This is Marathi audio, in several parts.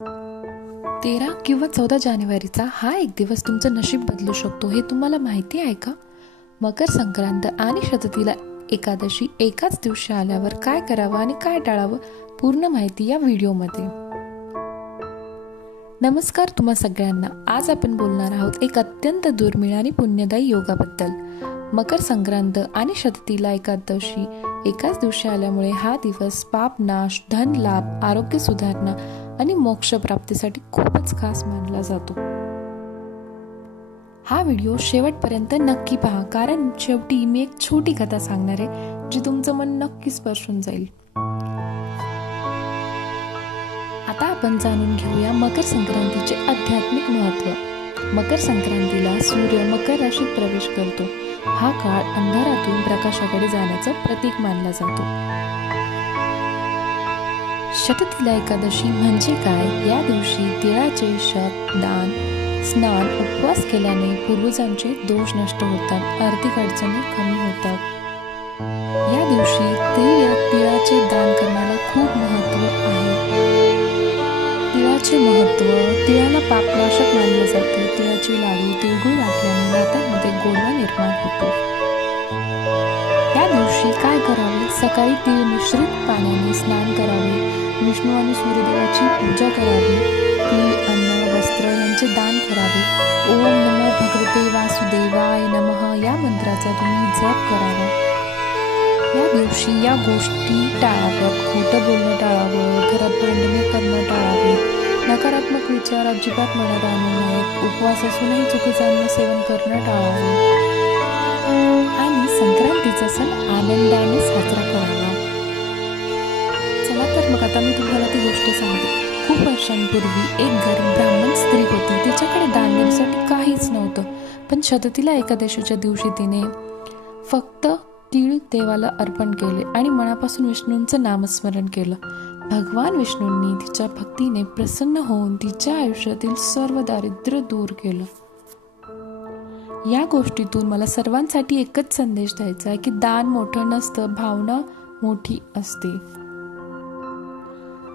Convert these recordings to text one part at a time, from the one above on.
13 किंवा 14 जानेवारीचा हा एक दिवस तुमचं नशीब बदलू शकतो, हे तुम्हाला माहिती आहे का? मकर संक्रांत आणि शततीला एकादशी एकाच दिवशी आल्यावर काय करावं आणि काय टाळावं, पूर्ण माहिती या व्हिडिओमध्ये. नमस्कार तुम्हा सगळ्यांना. आज आपण बोलणार आहोत एक अत्यंत दुर्मिळ आणि पुण्यदायी योगाबद्दल. मकर संक्रांत आणि शततीला एकादशी एकाच दिवशी आल्यामुळे हा दिवस पाप नाश, धन लाभ, आरोग्य सुधारणा आणि मोक्ष प्राप्तीसाठी खूपच खास मानला जातो. हा व्हिडिओ शेवटपर्यंत नक्की पहा, कारण शेवटी मी एक छोटी कथा सांगणार आहे जी तुमचं मन नक्की स्पर्शून जाईल. आता आपण जाणून घेऊया मकर संक्रांतीचे आध्यात्मिक महत्त्व. मकर संक्रांतीला सूर्य मकर राशीत प्रवेश करतो. हा काळ अंधारातून प्रकाशाकडे जाण्याचं प्रतीक मानला जातो. शततीला एकादशी म्हणजे काय? या दिवशी तिळाचे शत दान, स्नान, उपवास केल्याने पूर्वजांचे दोष नष्ट होतात, आर्थिक अडचणी कमी होतात. या दिवशी तिळाचे दान करण्याला खूप महत्त्व आहे. तिळाचे महत्त्व: तिळाला पापनाशक मानले जाते. तिळाचे लाडू, तिळगुळ वाटल्याने नात्यांमध्ये गोडवा निर्माण होतो. या दिवशी काय करावे? सकाळी तीळ मिश्रित पाण्याने स्नान करावे. विष्णू आणि सूर्यदेवाची पूजा करावी. तीळ, अन्न, वस्त्र यांचे दान करावे. ओम नमो भगवते वासुदेवाय नमः या मंत्राचा तुम्ही जप करावा. या दिवशी या गोष्टी टाळाव्यात. खोटं बोलणं टाळावं, घरात भांडणे करणं टाळावे, नकारात्मक विचार अजिबात मनात आणू नयेत, उपवास असूनही चुकीचं अन्न सेवन करणं टाळावे आणि संक्रांतीचा सण आनंदाने साजरा करावा. चला तर मग आता मी तुम्हाला ती गोष्ट सांगते. खूप वर्षांपूर्वी एक गरीब ब्राह्मण स्त्री होती. तिच्याकडे दान देण्यासाठी काहीच नव्हतं, पण शततीला एकादशीच्या दिवशी तिने फक्त तीळ देवाला अर्पण केले आणि मनापासून विष्णूंचं नामस्मरण केलं. भगवान विष्णूंनी तिच्या भक्तीने प्रसन्न होऊन तिच्या आयुष्यातील सर्व दारिद्र्य दूर केलं. या गोष्टीतून मला सर्वांसाठी एकच संदेश द्यायचा आहे की दान मोठं नसतं, भावना मोठी असते.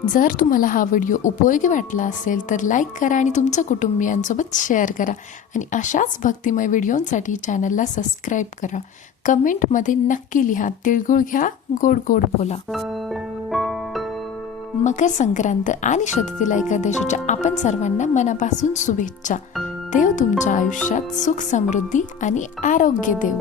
जर तुम्हाला हा व्हिडिओ उपयोगी वाटला असेल तर लाईक करा आणि तुमच्या कुटुंबियांसोबत शेअर करा आणि अशाच भक्तिमय व्हिडिओंसाठी चॅनलला सबस्क्राईब करा. कमेंटमध्ये नक्की लिहा, तिळगुळ घ्या, गोड गोड बोला. मकर संक्रांत आणि शततीला एकादशीच्या आपण सर्वांना मनापासून शुभेच्छा. देव तुमच्या आयुष्यात सुख, समृद्धी आणि आरोग्य देव.